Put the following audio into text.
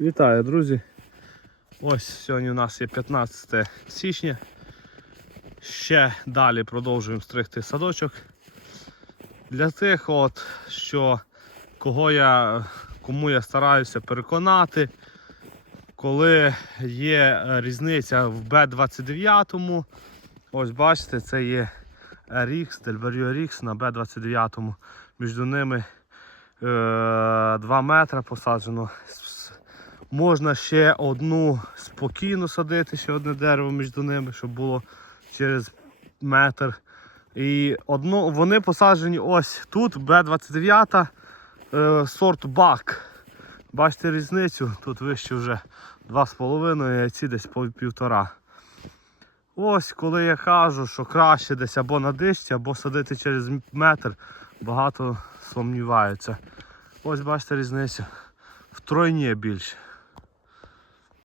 Вітаю, друзі. Ось сьогодні у нас є 15 січня. Ще далі продовжуємо стригти садочок. Для тих, от, що кого я, кому я стараюся переконати, коли є е, різниця в Б29, ось бачите, це є RX, Delvario RX на Б29, між ними е, 2 метри посаджено. Можна ще одну спокійно садити, ще одне дерево між ними, щоб було через метр. І одно, вони посаджені ось тут, Б29, е, сорт бак. Бачите різницю? Тут вище вже 2,5, а ці десь півтора. Ось коли я кажу, що краще десь або на дишці, або садити через метр, багато сумніваються. Ось бачите різницю. Втройні більше.